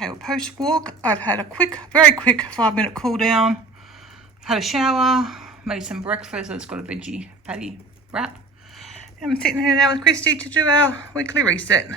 Okay, well, post walk, I've had a very quick 5-minute cool down. Had a shower, made some breakfast. It's got a veggie patty wrap. And I'm sitting here now with Christy to do our weekly reset.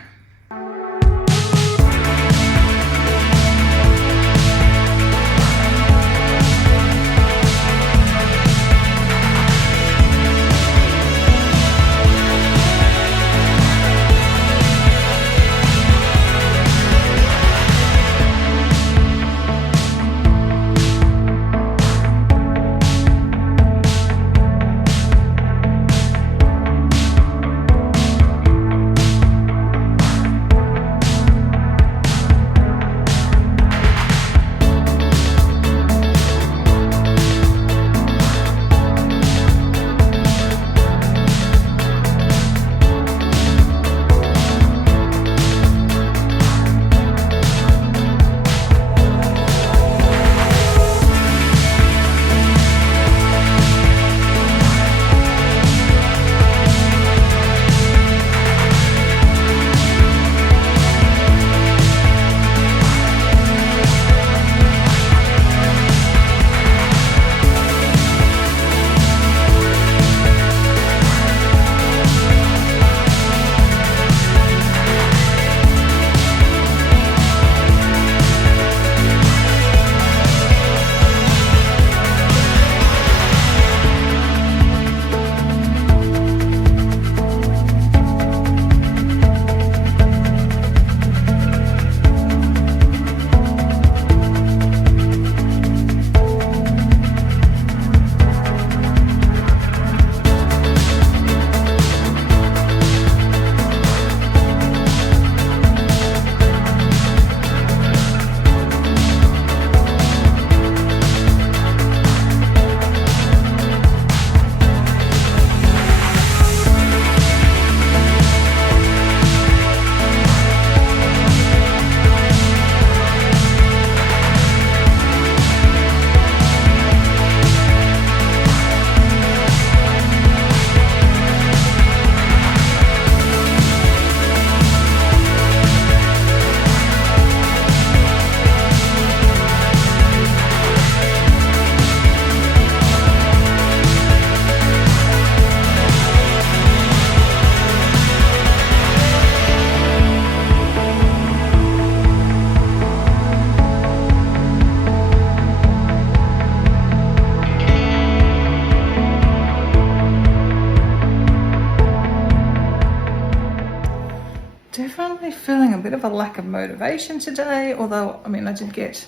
Definitely feeling a bit of a lack of motivation today, although, I mean, did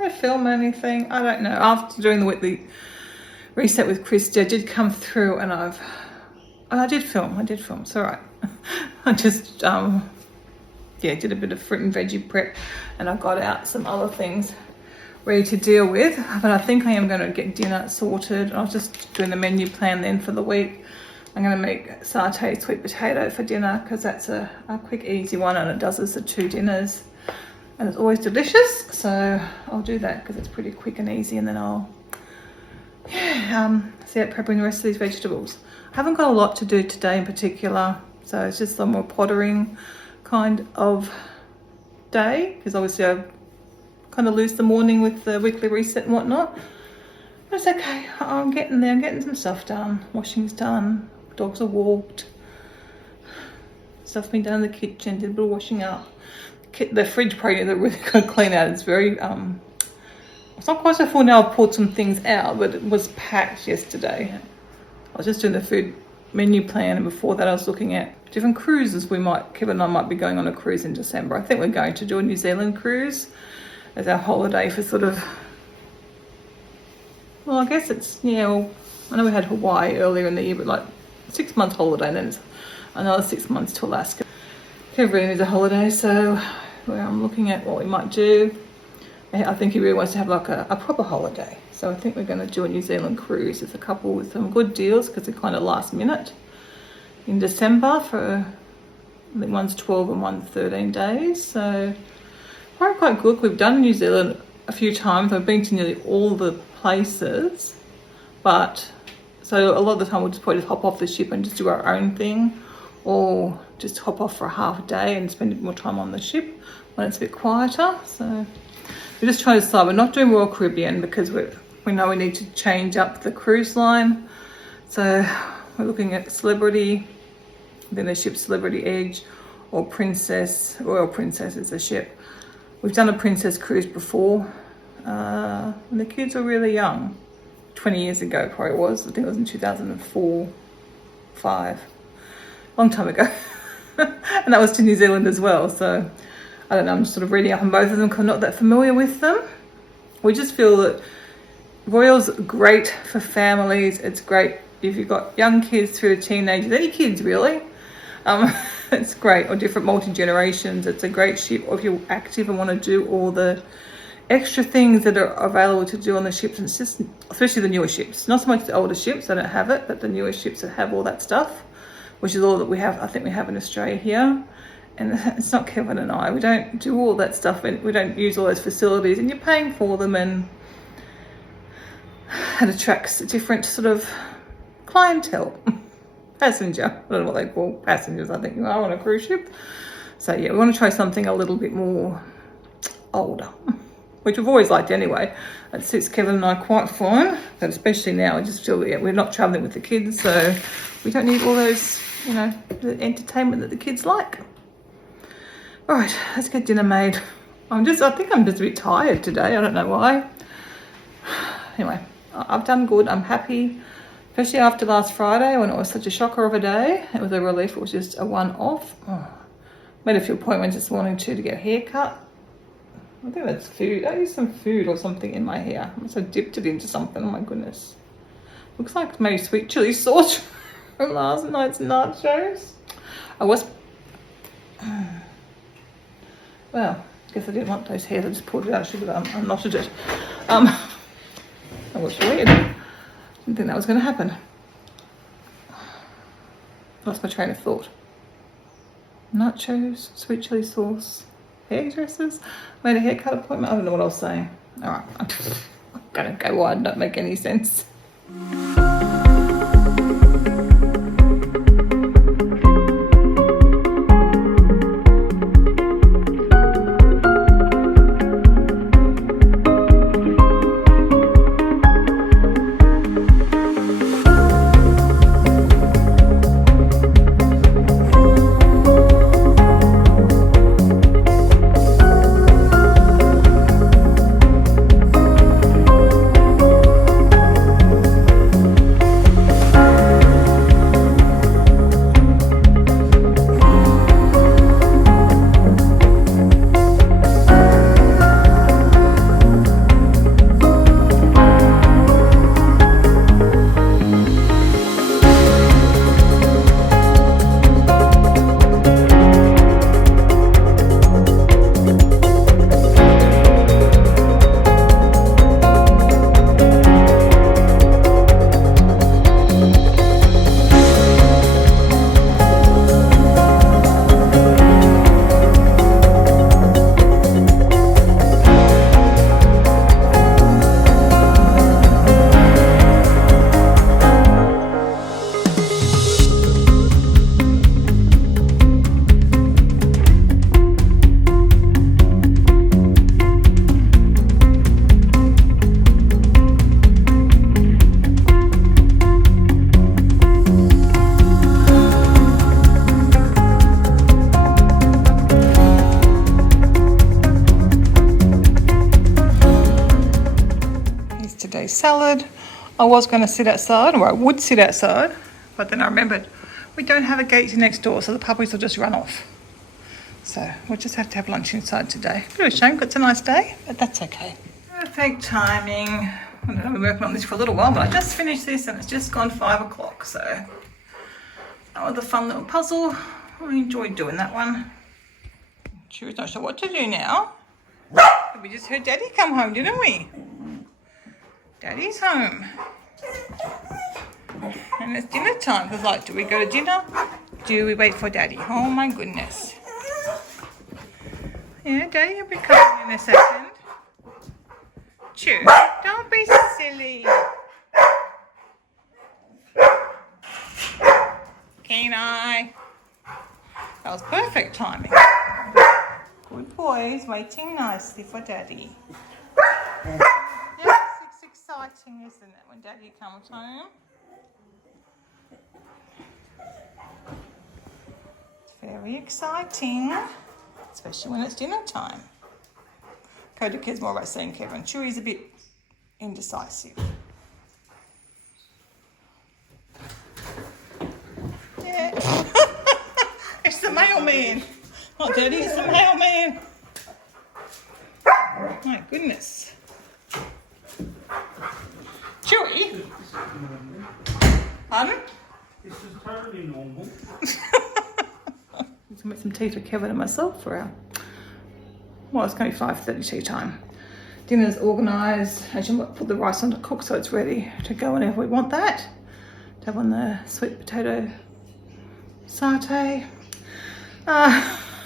I film anything? I don't know. After doing the weekly reset with Christy, I did come through and I did film. It's all right. I just, did a bit of fruit and veggie prep, and I got out some other things ready to deal with, but I think I am going to get dinner sorted. I was just doing the menu plan then for the week. I'm going to make sauteed sweet potato for dinner because that's a quick, easy one, and it does us the 2 dinners. And it's always delicious, so I'll do that because it's pretty quick and easy, and then I'll start prepping the rest of these vegetables. I haven't got a lot to do today in particular, so it's just some more pottering kind of day because obviously I kind of lose the morning with the weekly reset and whatnot. But it's okay, I'm getting there. I'm getting some stuff done. Washing's done. Dogs are walked. Stuff's been done in the kitchen. Did a bit of washing up. The fridge probably they're really going to clean out. It's very it's not quite so full now. I've pulled some things out, but it was packed yesterday. I was just doing the food menu plan, and before that I was looking at different cruises Kevin and I might be going on a cruise in December. I think we're going to do a New Zealand cruise as our holiday for sort of, well, I guess it's, I know we had Hawaii earlier in the year, but like 6-month holiday, and then it's another 6 months to Alaska. Everything is a holiday, so I'm looking at what we might do. I think he really wants to have like a proper holiday. So I think we're going to do a New Zealand cruise with a couple with some good deals because they're kind of last minute in December for, I think one's 12 and one's 13 days. So probably quite good. We've done New Zealand a few times. I've been to nearly all the places, but so a lot of the time we'll just probably just hop off the ship and just do our own thing, or just hop off for a half a day and spend a bit more time on the ship when it's a bit quieter. So we're just trying to decide. We're not doing Royal Caribbean because we know we need to change up the cruise line. So we're looking at Celebrity, then the ship Celebrity Edge, or Princess. Royal Princess is a ship. We've done a Princess cruise before when the kids were really young. 20 years ago probably was. I think it was in 2004, 5. Long time ago. And that was to New Zealand as well. So I don't know, I'm just sort of reading up on both of them because I'm not that familiar with them. We just feel that Royal's great for families. It's great if you've got young kids through to teenagers, any kids really. It's great, or different multi-generations. It's a great ship, or if you're active and want to do all the extra things that are available to do on the ships. And it's just, especially the newer ships, not so much the older ships, they don't have it, but the newer ships that have all that stuff, which is all that we have, I think we have in Australia here. And it's not Kevin and I, we don't do all that stuff, and we don't use all those facilities, and you're paying for them, and it attracts a different sort of clientele. Passenger, I don't know what they call passengers, I think you are on a cruise ship. So yeah, we want to try something a little bit more older, which we've always liked anyway. It suits Kevin and I quite fine, but especially now, I just feel that we're not traveling with the kids, so we don't need all those, you know, the entertainment that the kids like. All right, let's get dinner made. I think I'm just a bit tired today. I don't know why. Anyway, I've done good. I'm happy, especially after last Friday when it was such a shocker of a day. It was a relief. It was just a one-off. Made a few appointments this morning too to get a haircut. I think that's food. I used some food or something in my hair. I must have dipped it into something. Oh my goodness. Looks like maybe sweet chili sauce from last night's nachos. Well, I guess I didn't want those hairs. I just pulled it out. I should have unknotted it. That was weird. Didn't think that was going to happen. Lost my train of thought. Nachos, sweet chili sauce, hairdressers. Made a haircut appointment. I don't know what I was saying. All right, I'm going to go wide. Don't make any sense. Salad. I was going to sit outside, or I would sit outside, but then I remembered we don't have a gate next door, so the puppies will just run off. So we'll just have to have lunch inside today. Bit of a shame, 'cause it's a nice day, but that's okay. Perfect timing. I don't know, I've been working on this for a little while, but I just finished this and it's just gone 5 o'clock. So that was a fun little puzzle. I enjoyed doing that one. She was not sure what to do now. We just heard Daddy come home, didn't we? Daddy's home. And it's dinner time. Because like, do we go to dinner? Do we wait for Daddy? Oh my goodness. Yeah, Daddy will be coming in a second. Chew. Don't be silly. Canine. That was perfect timing. Good boys, waiting nicely for Daddy. Yes, it's exciting, isn't it, when Daddy comes home? It's very exciting, especially when it's dinner time. Coda cares more about saying Kevin. Chewy's a bit indecisive. Yeah. It's the mailman. Not Daddy, it's the mailman. My goodness. Chewy? Pardon? This is totally normal. Let's make some tea for Kevin and myself for our... Well, it's going to be 5:30 tea time. Dinner's organised. I should put the rice on to cook so it's ready to go whenever we want that. To have on the sweet potato satay.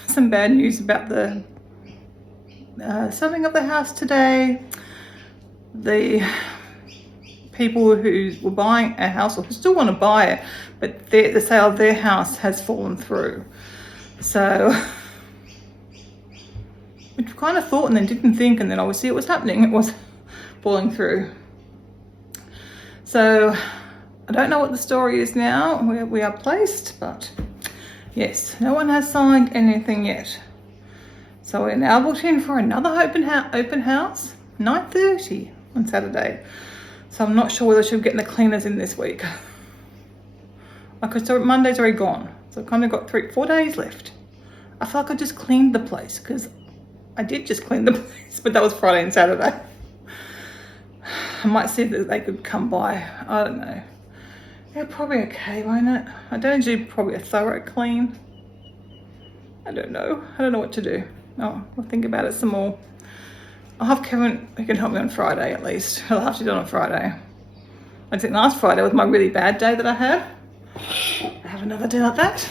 Some bad news about the selling of the house today. The people who were buying a house or who still want to buy it, but the sale of their house has fallen through. So we kind of thought and then didn't think, and then obviously it was happening. It was falling through. So I don't know what the story is now, where we are placed, but yes, no one has signed anything yet. So we're now booked in for another open house, 9:30 on Saturday. So I'm not sure whether I should be getting the cleaners in this week. Because Monday's already gone. So I've kind of got 4 days left. I feel like I just cleaned the place because I did just clean the place, but that was Friday and Saturday. I might see if they could come by. I don't know. Yeah, probably okay, won't it? I don't do probably a thorough clean. I don't know. I don't know what to do. Oh, I'll think about it some more. I'll have Kevin who can help me on Friday at least. I'll have to do it on Friday. I think last Friday was my really bad day that I had. I have another day like that.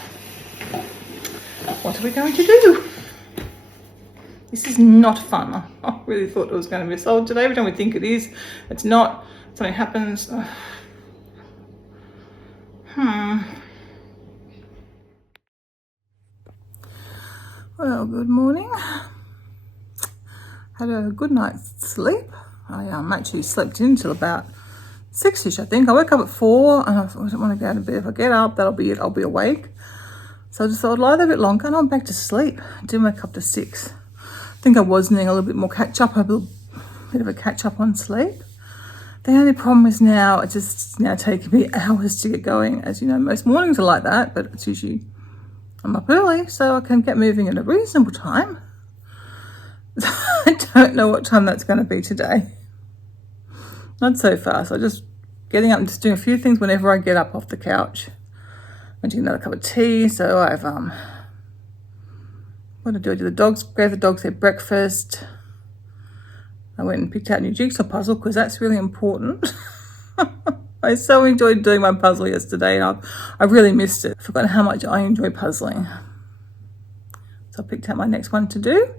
What are we going to do? This is not fun. I really thought it was going to be sold today. Every time we think it is, it's not. Something happens. Well, good morning. Had a good night's sleep. I actually slept in till about 6ish, I think. I woke up at 4 and I don't want to go to bed. If I get up, that'll be it. I'll be awake. So I just thought I'd lie there a bit longer and I'm back to sleep. I didn't wake up to 6. I think I was needing a little bit more catch up, a bit of a catch up on sleep. The only problem is now, it's just now taking me hours to get going. As you know, most mornings are like that, but it's usually, I'm up early so I can get moving at a reasonable time. I don't know what time that's going to be today. Not so fast. I'm just getting up and just doing a few things whenever I get up off the couch. I'm doing another cup of tea. So I've what did I do? I did the dogs, gave the dogs their breakfast. I went and picked out a new jigsaw puzzle because that's really important. I so enjoyed doing my puzzle yesterday and I really missed it. I forgot how much I enjoy puzzling. So I picked out my next one to do.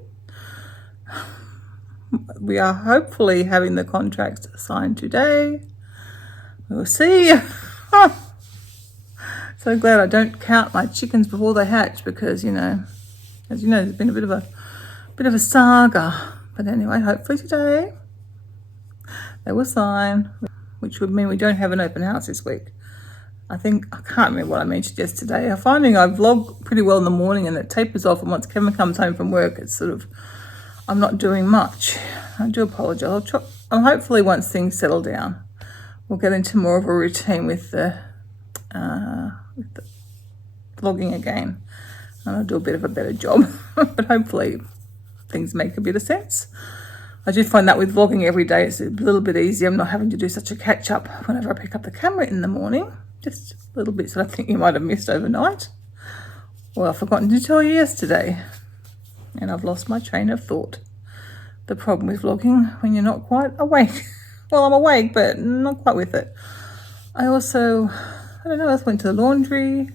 We are hopefully having the contracts signed today. We'll see. So glad I don't count my chickens before they hatch because, you know, as you know, there's been a bit of a saga. But anyway, hopefully today they will sign, which would mean we don't have an open house this week. I can't remember what I mentioned yesterday. I'm finding I vlog pretty well in the morning and it tapers off, and once Kevin comes home from work, it's sort of, I'm not doing much. I do apologise. I'll hopefully once things settle down, we'll get into more of a routine with the vlogging again. And I'll do a bit of a better job, but hopefully things make a bit of sense. I do find that with vlogging every day, it's a little bit easier. I'm not having to do such a catch up whenever I pick up the camera in the morning. Just little bits that I think you might have missed overnight. Well, I've forgotten to tell you yesterday, and I've lost my train of thought. The problem with vlogging when you're not quite awake. Well, I'm awake, but not quite with it. I also went to the laundry,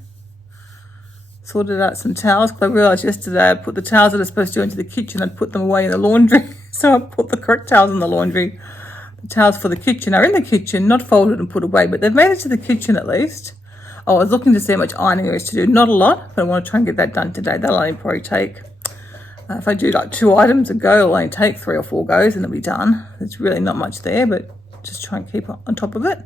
sorted out some towels, because I realised yesterday I'd put the towels that are supposed to go into the kitchen, I'd put them away in the laundry. So I put the correct towels in the laundry. The towels for the kitchen are in the kitchen, not folded and put away, but they've made it to the kitchen at least. Oh, I was looking to see how much ironing there is to do. Not a lot, but I want to try and get that done today. That'll only probably take, if I do like 2 items a go, it'll only take 3 or 4 goes and it'll be done. There's really not much there, but just try and keep on top of it.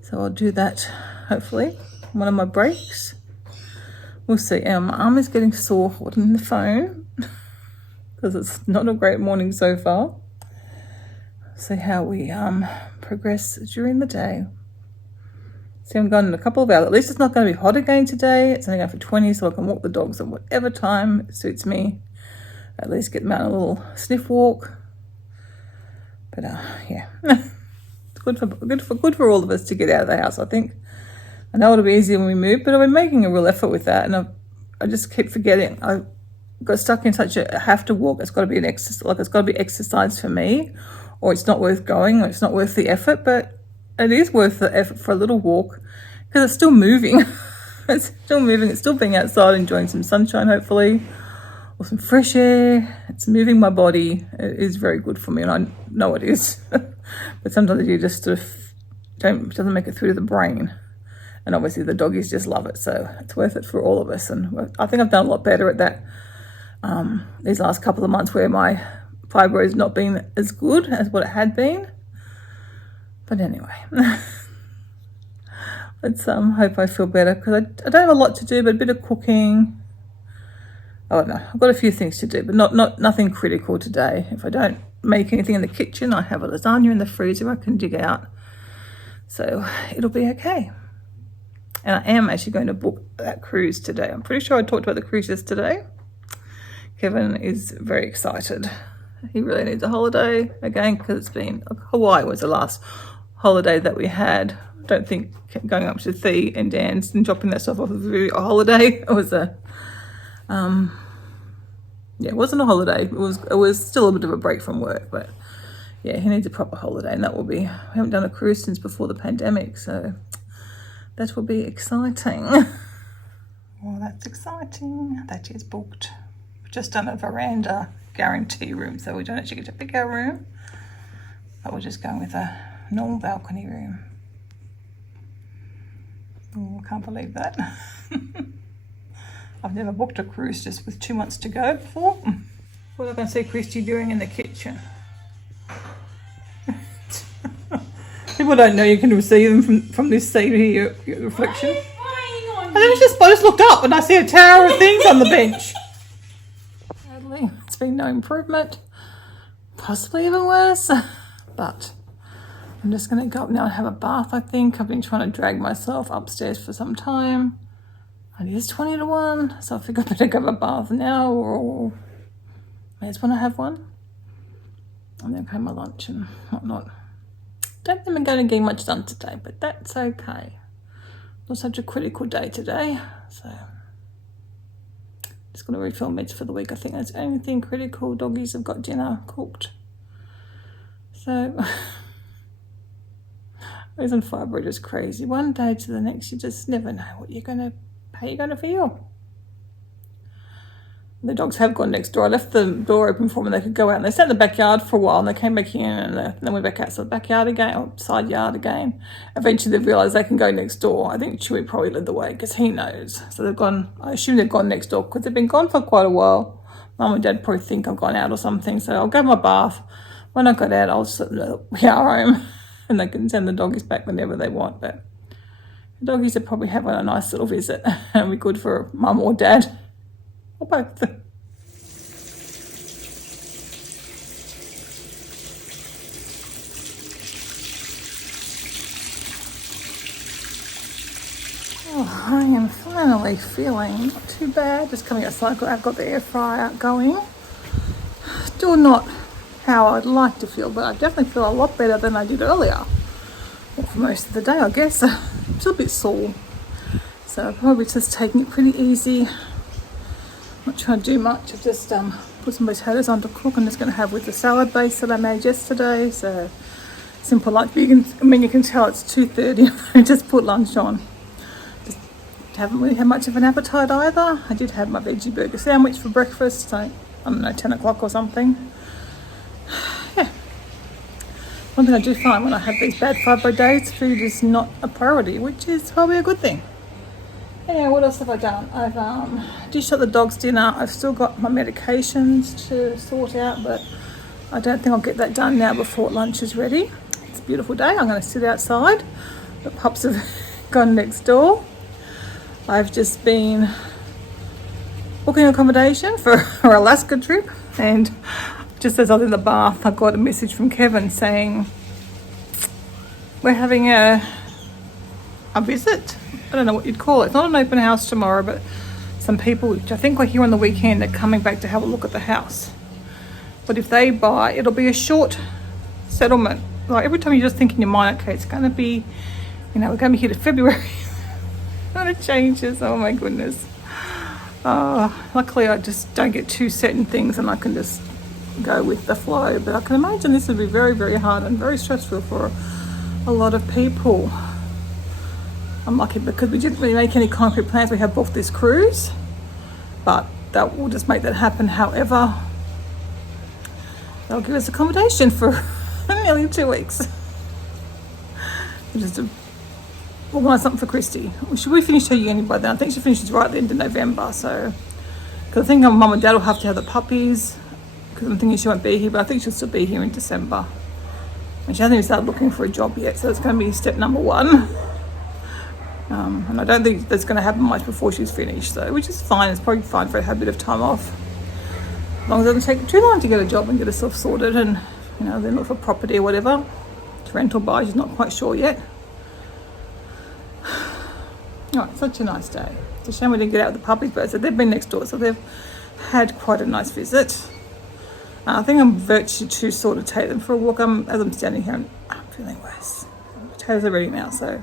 So I'll do that, hopefully, one of my breaks. We'll see. And my arm is getting sore holding the phone because it's not a great morning so far. See how we progress during the day. See, I'm going in a couple of hours. At least it's not going to be hot again today. It's only going for 20, so I can walk the dogs at whatever time it suits me. At least get them out on a little sniff walk. But yeah, it's good for all of us to get out of the house, I think. I know it'll be easier when we move, but I've been making a real effort with that, and I just keep forgetting. I got stuck in such a have to walk. It's got to be an exercise, like it's got to be exercise for me, or it's not worth going, or it's not worth the effort. But it is worth the effort for a little walk because it's still moving. It's still moving. It's still being outside, enjoying some sunshine, hopefully, or some fresh air. It's moving my body. It is very good for me, and I know it is. But sometimes you just sort of doesn't make it through to the brain. And obviously the doggies just love it, so it's worth it for all of us. And I think I've done a lot better at that these last couple of months where my fibro has not been as good as what it had been. But anyway, let's hope I feel better because I don't have a lot to do, but a bit of cooking. Oh no, I've got a few things to do, but nothing critical today. If I don't make anything in the kitchen, I have a lasagna in the freezer I can dig out. So it'll be okay. And I am actually going to book that cruise today. I'm pretty sure I talked about the cruise yesterday. Kevin is very excited. He really needs a holiday again because Hawaii was the last holiday that we had. I don't think going up to Thea and Dan's and dropping that stuff off was really a holiday. It was it wasn't a holiday. It was still a bit of a break from work, but yeah, he needs a proper holiday, and that will be. We haven't done a cruise since before the pandemic, so that will be exciting. Well, that's exciting. That is booked. We've just done a veranda guarantee room, so we don't actually get to pick our room, but we're just going with a normal balcony room. Oh, I can't believe that. I've never booked a cruise just with 2 months to go before. What am I going to see Christy doing in the kitchen? People don't know you can see them from this seat here, your reflection. I just looked up and I see a tower of things on the bench. Sadly, it's been no improvement. Possibly even worse. But I'm just going to go up now and have a bath, I think. I've been trying to drag myself upstairs for some time. It is 20 to 1, so I think I better go have a bath now, or may as well have one. And then have my lunch and whatnot. Don't think I'm going to get much done today, but that's okay. Not such a critical day today, so just going to refill meds for the week. I think that's anything critical. Doggies have got dinner cooked, so isn't fibro just crazy? One day to the next, you just never know how you're going to feel. The dogs have gone next door. I left the door open for them and they could go out. And they sat in the backyard for a while and they came back in and then went back out to the backyard again, or side yard again. Eventually they've realised they can go next door. I think Chewy probably led the way because he knows. So they've gone, I assume they've gone next door because they've been gone for quite a while. Mum and Dad probably think I've gone out or something. So I'll go my bath. When I got out, I'll sit in the shower home and they can send the doggies back whenever they want. But the doggies are probably having a nice little visit and be good for Mum or Dad. Or both. Oh, I am finally feeling not too bad. Just coming outside, I've got the air fryer going. Still not how I'd like to feel, but I definitely feel a lot better than I did earlier. Well, for most of the day, I guess. I'm still a bit sore. So probably just taking it pretty easy. Not trying to do much. I've just put some potatoes on to cook. I'm just going to have with the salad base that I made yesterday. So simple lunch. But you can tell it's 2:30. I just put lunch on. Just haven't really had much of an appetite either. I did have my veggie burger sandwich for breakfast. So I don't know, 10 o'clock or something. Yeah. One thing I do find when I have these bad fibro days, food is not a priority, which is probably a good thing. Yeah, what else have I done? I've dished up the dog's dinner. I've still got my medications to sort out, but I don't think I'll get that done now before lunch is ready. It's a beautiful day. I'm going to sit outside. The pups have gone next door. I've just been booking accommodation for our Alaska trip, and just as I was in the bath, I got a message from Kevin saying we're having a visit. I don't know what you'd call it. It's not an open house tomorrow, but some people, which I think were here on the weekend, are coming back to have a look at the house. But if they buy, it'll be a short settlement. Like every time you just think in your mind, okay, it's going to be, we're going to be here to February. And it changes. Oh my goodness. Luckily, I just don't get too set in things, and I can just go with the flow. But I can imagine this would be very, very hard and very stressful for a lot of people. I'm lucky because we didn't really make any concrete plans. We have booked this cruise, but that will just make that happen. However, they'll give us accommodation for nearly 2 weeks. Just to organise something for Christy. Should we finish her uni by then? I think she finishes right at the end of November. So, because I think her mum and dad will have to have the puppies. Because I'm thinking she won't be here, but I think she'll still be here in December. And she hasn't even started looking for a job yet, so it's going to be step number 1. And I don't think that's going to happen much before she's finished, so which is fine. It's probably fine for her to have a bit of time off, as long as it doesn't take too long to get a job and get herself sorted, and then look for property or whatever to rent or buy. She's not quite sure yet. Oh, it's such a nice day. It's a shame we didn't get out with the puppies, but so they've been next door, so they've had quite a nice visit. I think I'm virtually too sore to take them for a walk. As I'm standing here, I'm feeling worse. Potatoes are ready now, so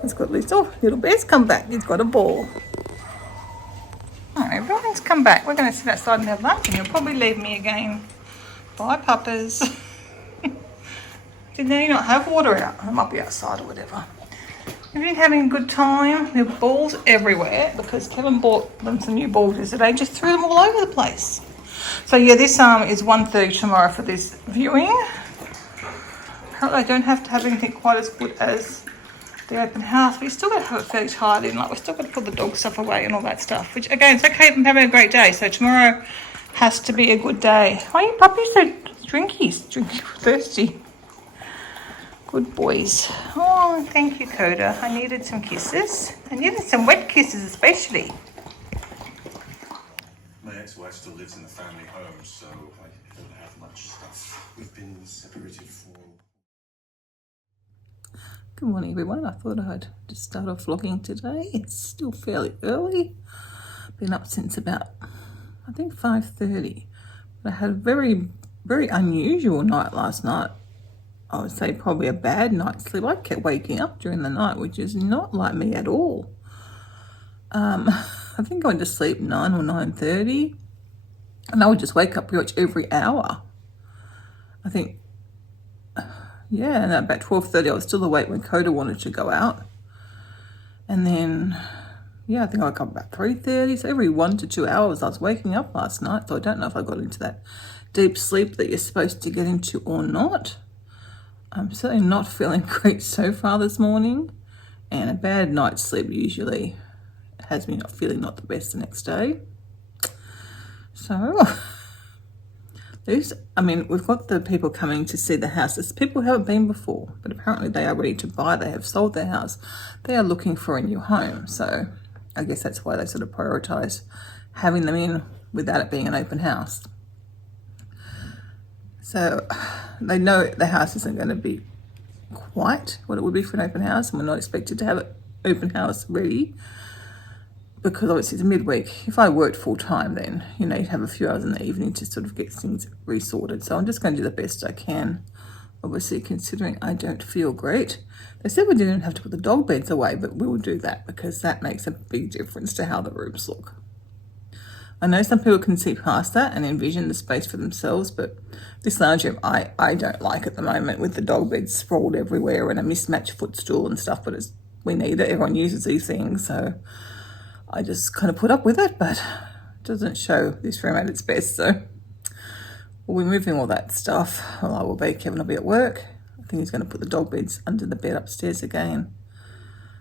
let's go at least. Oh, little bear's come back. He's got a ball. Oh, everyone's come back. We're going to sit outside and have lunch, and you'll probably leave me again. Bye, puppers. Did they not have water out? It might be outside or whatever. Everything having a good time. There are balls everywhere because Kevin bought them some new balls yesterday. Just threw them all over the place. So yeah, this is 1:30 tomorrow for this viewing. Apparently I don't have to have anything quite as good as the open house, but you still got to have it fairly tidy, and like we're still got to put the dog stuff away and all that stuff. Which again, it's okay. I'm having a great day, so tomorrow has to be a good day. Why are you puppies so drinky, thirsty? Good boys. Oh, thank you, Coda. I needed some kisses. I needed some wet kisses, especially. My ex-wife still lives in the family home, so I don't have much stuff. We've been separated for... Good morning, everyone. I thought I'd just start off vlogging today. It's still fairly early. Been up since about, I think, 5:30. But I had a very, very unusual night last night. I would say probably a bad night's sleep. I kept waking up during the night, which is not like me at all. I think I went to sleep 9 or 9:30, and I would just wake up pretty much every hour. I think, yeah, and about 12:30 I was still awake when Coda wanted to go out. And then, yeah, I think I woke up about 3:30, so every 1 to 2 hours I was waking up last night. So I don't know if I got into that deep sleep that you're supposed to get into or not. I'm certainly not feeling great so far this morning, and a bad night's sleep usually has me not feeling not the best the next day. So, we've got the people coming to see the house. There's people who haven't been before, but apparently they are ready to buy. They have sold their house. They are looking for a new home. So I guess that's why they sort of prioritise having them in without it being an open house. So they know the house isn't going to be quite what it would be for an open house, and we're not expected to have an open house ready because obviously it's midweek. If I worked full time, then you'd have a few hours in the evening to sort of get things resorted. So I'm just going to do the best I can, obviously considering I don't feel great. They said we didn't have to put the dog beds away, but we will do that because that makes a big difference to how the rooms look. I know some people can see past that and envision the space for themselves, but this lounge room I don't like at the moment, with the dog beds sprawled everywhere and a mismatched footstool and stuff, but we need it. Everyone uses these things, so I just kind of put up with it, but it doesn't show this room at its best. So we'll be moving all that stuff. Well, I will be. Kevin will be at work. I think he's going to put the dog beds under the bed upstairs again.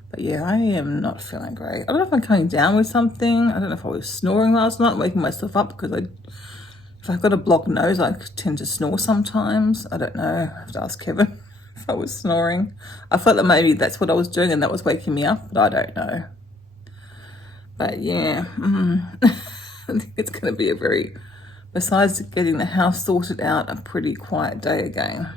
But yeah, I am not feeling great. I don't know if I'm coming down with something. I don't know if I was snoring last night, waking myself up, because if I've got a blocked nose, I tend to snore sometimes. I don't know. I have to ask Kevin if I was snoring. I felt that maybe that's what I was doing and that was waking me up, but I don't know. But yeah, I think it's going to be a very, besides getting the house sorted out, a pretty quiet day again.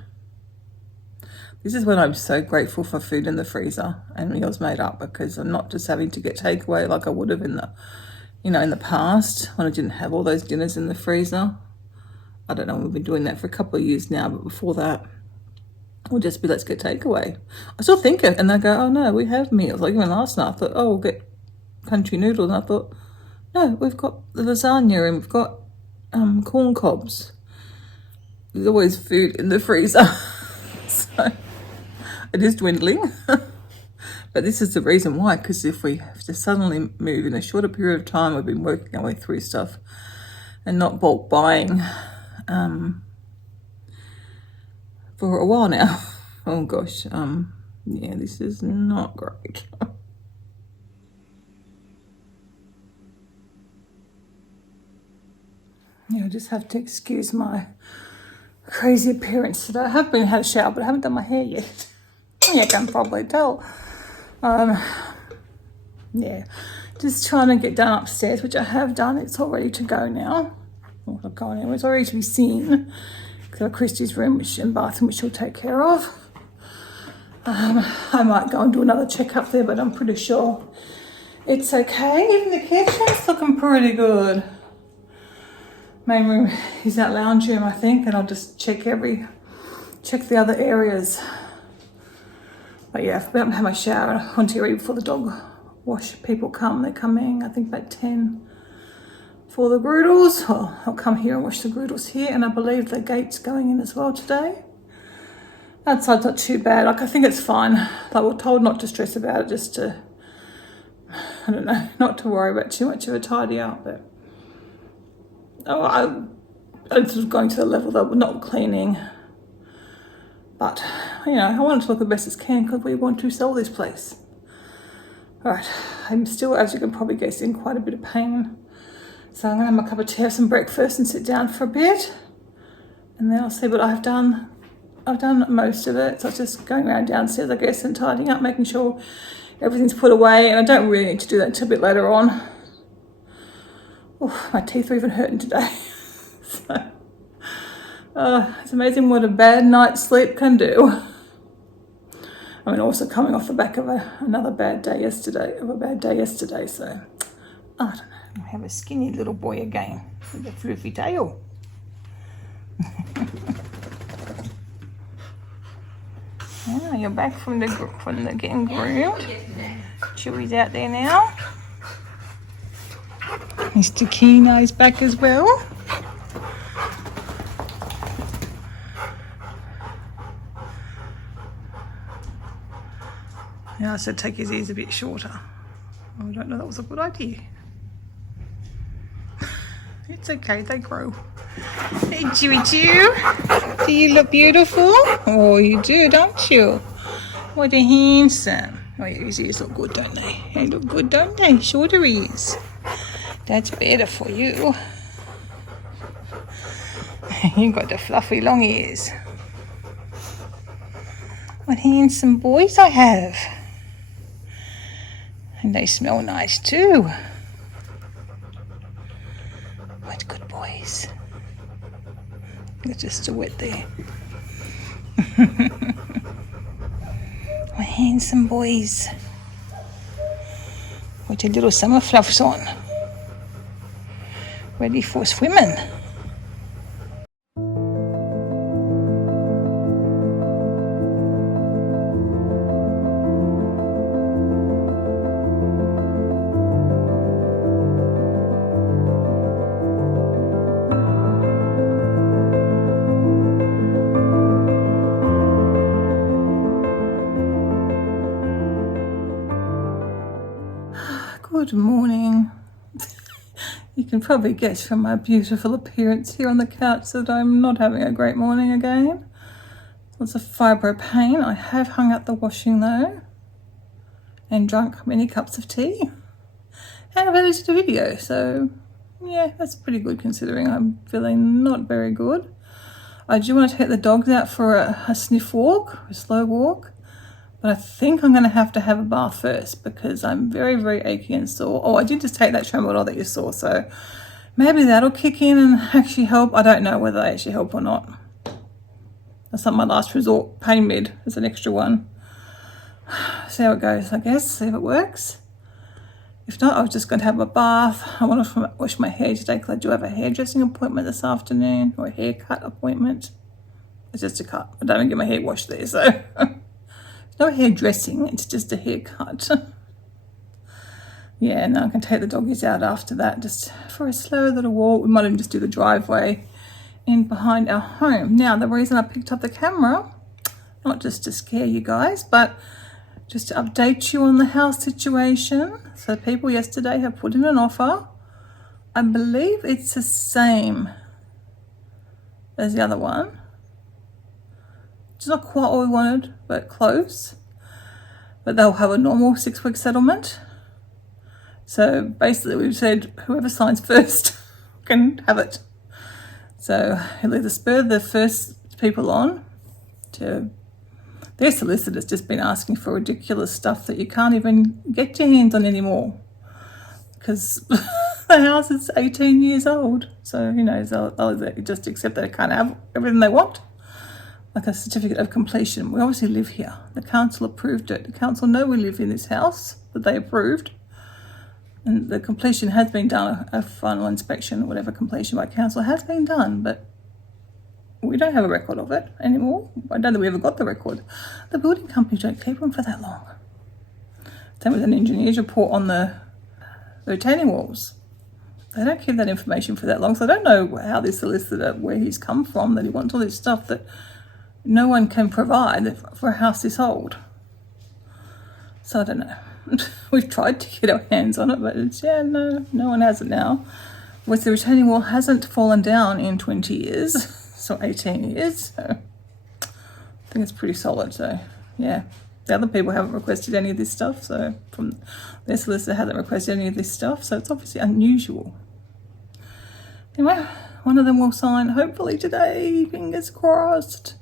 This is when I'm so grateful for food in the freezer and meals made up, because I'm not just having to get takeaway like I would have in the, in the past when I didn't have all those dinners in the freezer. I don't know, we've been doing that for a couple of years now, but before that, we'll just be, let's get takeaway. I still think it, and then I go, oh no, we have meals. Like even last night, I thought, oh, we'll get country noodles, and I thought, no, we've got the lasagna and we've got corn cobs. There's always food in the freezer. So it is dwindling. But this is the reason why, because if we have to suddenly move in a shorter period of time, we've been working our way through stuff and not bulk buying for a while now. Oh gosh, yeah, this is not great. Yeah, I just have to excuse my crazy appearance today. I have been had a shower, but I haven't done my hair yet. You can probably tell. Yeah, just trying to get down upstairs, which I have done. It's all ready to go now. Well, not going anywhere. It's all ready to be seen. Got Christy's room and bathroom, which she'll take care of. I might go and do another check up there, but I'm pretty sure it's okay. Even the kitchen's looking pretty good. Main room is that lounge room, I think, and I'll just check the other areas. But yeah, if I haven't had my shower, I want to read before the dog wash people come. They're coming, I think, about 10 for the groodles. I'll come here and wash the groodles here, and I believe the gate's going in as well today. Outside's not too bad. Like, I think it's fine. Like, we're told not to stress about it, just to, I don't know, not to worry about too much of a tidy up, but I'm sort of going to the level that we're not cleaning. But, I want it to look the best as can, because we want to sell this place. All right, I'm still, as you can probably guess, in quite a bit of pain. So I'm going to have my cup of tea, have some breakfast and sit down for a bit. And then I'll see what I've done. I've done most of it. So it's just going around downstairs, I guess, and tidying up, making sure everything's put away. And I don't really need to do that until a bit later on. Oh, my teeth are even hurting today. So, it's amazing what a bad night's sleep can do. I mean, also coming off the back of another bad day yesterday, so I don't know. I have a skinny little boy again with a fluffy tail. Oh, you're back from the getting groomed. Chewy's out there now. Mr. Keno's back as well. Yeah, I said take his ears a bit shorter. Oh, I don't know, that was a good idea. It's okay, they grow. Hey, Chewy Chew. Do you look beautiful? Oh, you do, don't you? What a handsome. Oh, yeah, his ears look good, don't they? They look good, don't they? Shorter ears. That's better for you. You've got the fluffy long ears. What handsome boys I have. And they smell nice too. What good boys. They're just a wet there. What handsome boys. With your little summer fluffs on. Ready for swimming. Good morning. You can probably guess from my beautiful appearance here on the couch that I'm not having a great morning again. Lots of fibro pain. I have hung out the washing though. and drunk many cups of tea. And I've edited a video, so yeah, that's pretty good considering I'm feeling not very good. I do want to take the dogs out for a sniff walk, a slow walk, but I think I'm going to have a bath first because I'm very, very achy and sore. Oh, I did just take that tramadol that you saw, so maybe that'll kick in and actually help. I don't know whether they actually help or not. That's not my last resort. Pain med is an extra one. See how it goes, I guess. See if it works. If not, I was just going to have a bath. I want to wash my hair today because I do have a hairdressing appointment this afternoon, or a haircut appointment. It's just a cut. I don't even get my hair washed there, so it's no hairdressing. It's just a haircut. Yeah, and I can take the doggies out after that, just for a slow little walk. We might even just do the driveway in behind our home. Now, the reason I picked up the camera, not just to scare you guys, but just to update you on the house situation. So people yesterday have put in an offer. I believe it's the same as the other one. It's not quite what we wanted, but close. But they'll have a normal 6-week settlement. So basically we've said whoever signs first can have it. So he'll either spur the first people on to... Their solicitor's just been asking for ridiculous stuff that you can't even get your hands on anymore because the house is 18 years old. So who knows, they'll just accept that they can't have everything they want, like a certificate of completion. We obviously live here. The council approved it. The council know we live in this house that they approved. And the completion has been done, a final inspection, whatever completion by council has been done, but we don't have a record of it anymore. I don't think we ever got the record. The building companies don't keep them for that long. Same with an engineer's report on the retaining walls. They don't keep that information for that long, so I don't know how this solicitor, where he's come from, that he wants all this stuff that no one can provide for a house this old. So I don't know. We've tried to get our hands on it, but it's, no one has it now. Which the retaining wall hasn't fallen down in 20 years. So 18 years, so I think it's pretty solid. So yeah, the other people haven't requested any of this stuff, so from their solicitor hasn't requested any of this stuff, so it's obviously unusual. Anyway, one of them will sign hopefully today, fingers crossed,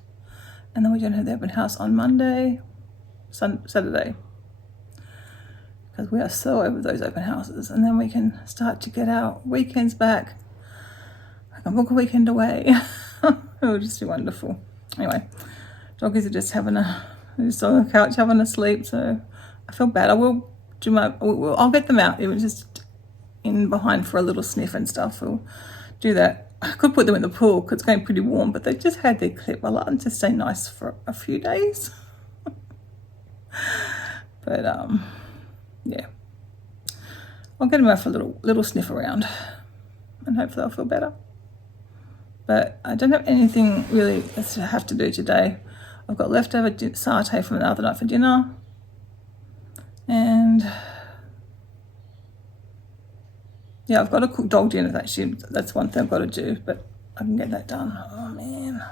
and then we don't have the open house on Monday, Saturday, because we are so over those open houses, and then we can start to get our weekends back. I can book a weekend away. It would just be wonderful. Anyway, doggies are just on the couch having a sleep, so I feel bad. I'll get them out. It was just in behind for a little sniff and stuff. We'll do that. I could put them in the pool because it's going pretty warm, but they just had their clip. I like them to stay nice for a few days. But yeah, I'll get them out for a little sniff around, and hopefully they'll feel better. But I don't have anything really to have to do today. I've got leftover satay from the other night for dinner. And yeah, I've got to cook dog dinner actually. That's one thing I've got to do, but I can get that done. Oh man.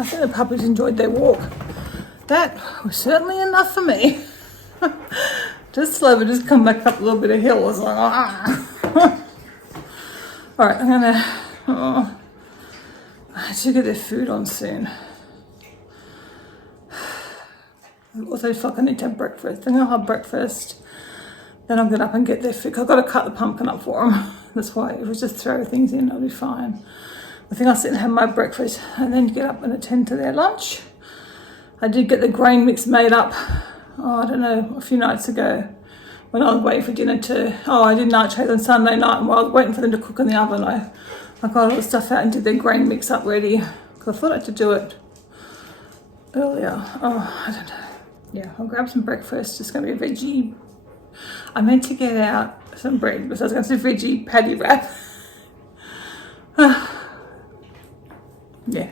I think the puppies enjoyed their walk. That was certainly enough for me. Just slow, but just come back up a little bit of hill. I was like, ah. All right, I'm gonna, I should get their food on soon. I also feel like I need to have breakfast. I think I'll have breakfast, then I'll get up and get their food. I've got to cut the pumpkin up for them. That's why if we just throw things in, I'll be fine. I think I'll sit and have my breakfast and then get up and attend to their lunch. I did get the grain mix made up, I don't know, a few nights ago when I was waiting for dinner I did night shake on Sunday night, and while I was waiting for them to cook in the oven, I got all the stuff out and did their grain mix up ready, because I thought I had to do it earlier. I don't know. Yeah, I'll grab some breakfast. It's going to be a veggie. I meant to get out some bread, but I was going to do veggie patty wrap. Yeah.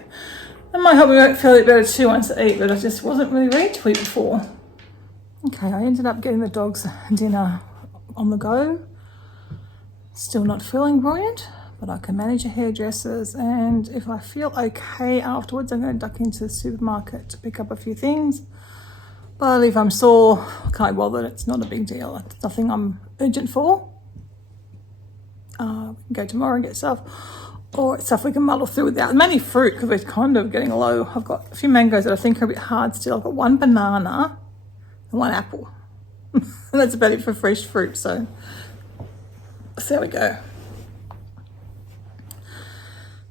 That might help me feel a bit better too once I eat, but I just wasn't really ready to eat before. Okay, I ended up getting the dogs dinner on the go. Still not feeling buoyant, but I can manage the hairdressers, and if I feel okay afterwards, I'm going to duck into the supermarket to pick up a few things. But if I'm sore, I can't bother. It's not a big deal. It's nothing I'm urgent for. We can go tomorrow and get stuff. Or it's stuff we can muddle through without. Mainly fruit, because we're kind of getting low. I've got a few mangoes that I think are a bit hard still. I've got one banana and one apple. And that's about it for fresh fruit, so there we go.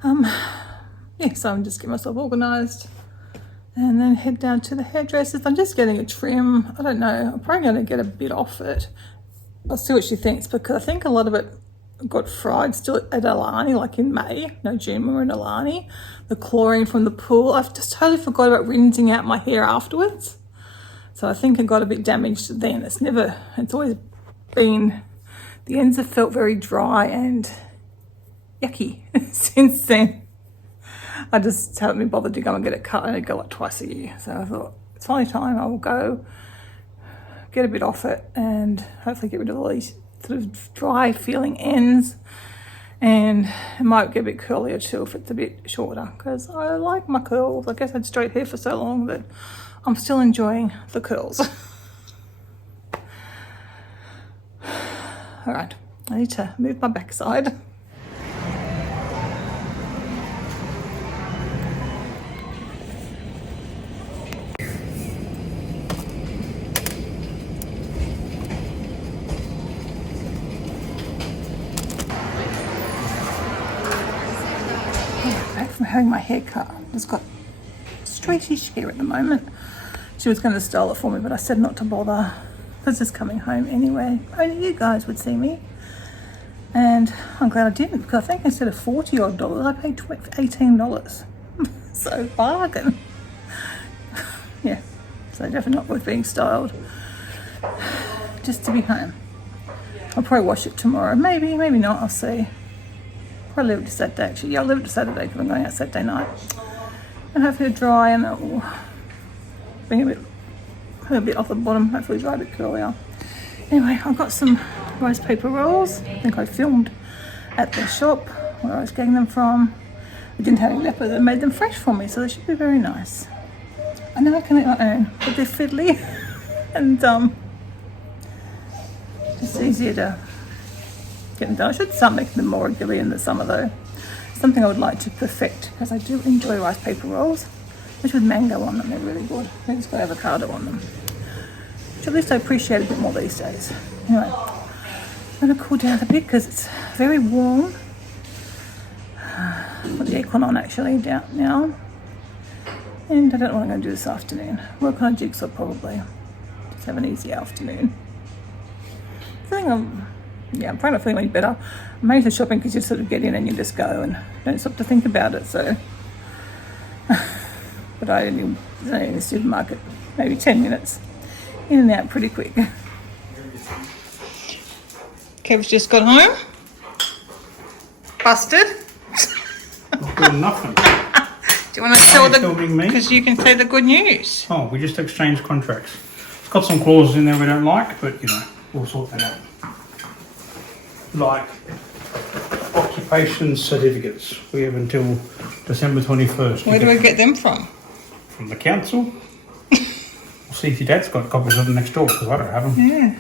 Yeah, so I'm just getting myself organised and then head down to the hairdressers. I'm just getting a trim. I don't know, I'm probably going to get a bit off it. I'll see what she thinks, because I think a lot of it got fried still at Alani, like in May. No, June, we were in Alani. The chlorine from the pool. I've just totally forgot about rinsing out my hair afterwards. So I think it got a bit damaged then. It's always been, the ends have felt very dry and yucky since then. I just haven't been bothered to go and get it cut. I only go like twice a year. So I thought, it's finally time. I will go get a bit off it and hopefully get rid of all these sort of dry feeling ends, and it might get a bit curlier too if it's a bit shorter, because I like my curls. I guess I had straight hair for so long that I'm still enjoying the curls. All right, I need to move my backside. From having my hair cut, I've just got straightish hair at the moment. She was going to style it for me, but I said not to bother because it's coming home anyway. Only you guys would see me, and I'm glad I didn't, because I think instead of $40 odd, I paid $18. So bargain. Yeah, so definitely not worth being styled just to be home. I'll probably wash it tomorrow, maybe not, I'll see. Probably leave it to Saturday actually. Yeah, I'll leave it to Saturday because I'm going out Saturday night. And hopefully it'll dry and it will bring a bit off the bottom, hopefully dry a bit curlier. Anyway, I've got some rice paper rolls. I think I filmed at the shop where I was getting them from. I didn't have any left, but they made them fresh for me, so they should be very nice. I know I can eat my own, but they're fiddly and just easier to get them done. I should start making them more regularly in the summer though. Something I would like to perfect, because I do enjoy rice paper rolls, which with mango on them, they're really good. They've just got avocado on them, which at least I appreciate a bit more these days. Anyway, I'm going to cool down a bit because it's very warm. I've got the aircon on actually down now, and I don't know what I'm going to do this afternoon. Work on a jigsaw probably. Just have an easy afternoon. I'm probably not feeling any better. I'm mainly shopping because you sort of get in and you just go and don't stop to think about it. So, but I only was in the supermarket maybe 10 minutes, in and out pretty quick. Kev's just got home. Busted. Not good nothing. Do you want to tell filming me? Because you can say the good news. Oh, we just exchanged contracts. It's got some clauses in there we don't like, but you know, we'll sort that out. Like occupation certificates. We have until December 21st. Where do we get them from? From the council. We'll see if your dad's got copies of them next door, because I don't have them. Yeah.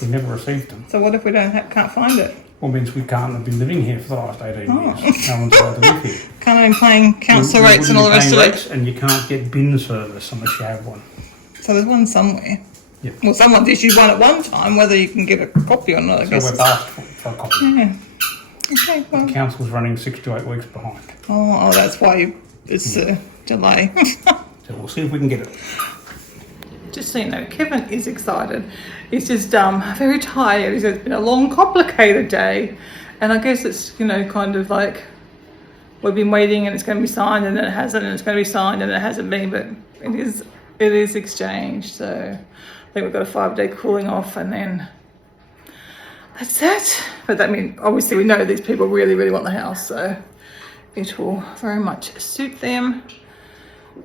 We've never received them. So what if we can't find it? Well, it means we can't have been living here for the last 18 years. No one's allowed to live here. Can't even paying council rates and all the rest of it. And you can't get bin service unless you have one. So there's one somewhere. Yep. Well, someone's issued one at one time. Whether you can get a copy or not, I So guess. we've asked for a copy. Yeah. Okay. Well. Council's running 6 to 8 weeks behind. Oh, that's why it's a delay. So we'll see if we can get it. Just so you know, Kevin is excited. He's just very tired. He said it's been a long, complicated day, and I guess it's kind of like we've been waiting and it's going to be signed and then it hasn't, and it's going to be signed and it hasn't been, but it is exchanged. So I think we've got a 5-day cooling off, and then that's that. But that means obviously we know these people really, really want the house, so it will very much suit them.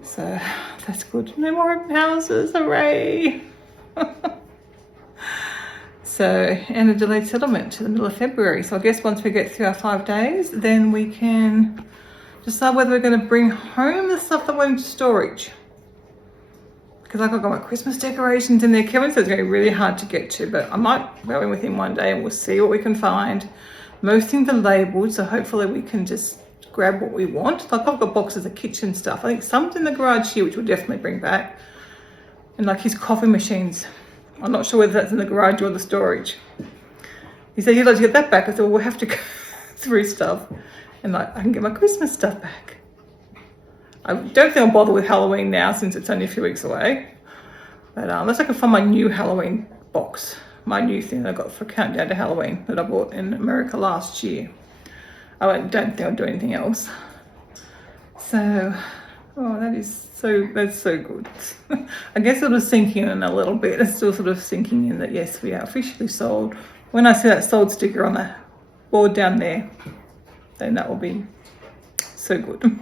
So that's good. No more open houses, hooray! So, and a delayed settlement to the middle of February. So I guess once we get through our 5 days, then we can decide whether we're going to bring home the stuff that went into storage. Because I've got my Christmas decorations in there. Kevin says it's going to be really hard to get to, but I might go in with him one day and we'll see what we can find. Most things are labelled, so hopefully we can just grab what we want. Like I've got boxes of kitchen stuff. I think something in the garage here which we'll definitely bring back. And like his coffee machines. I'm not sure whether that's in the garage or the storage. He said he'd like to get that back. I said, well, we'll have to go through stuff. And like, I can get my Christmas stuff back. I don't think I'll bother with Halloween now since it's only a few weeks away. But unless I can find my new Halloween box. My new thing I got for Countdown to Halloween that I bought in America last year. I don't think I'll do anything else. So, that's so good. I guess it'll sink in a little bit. It's still sort of sinking in that yes, we are officially sold. When I see that sold sticker on the board down there, then that will be so good.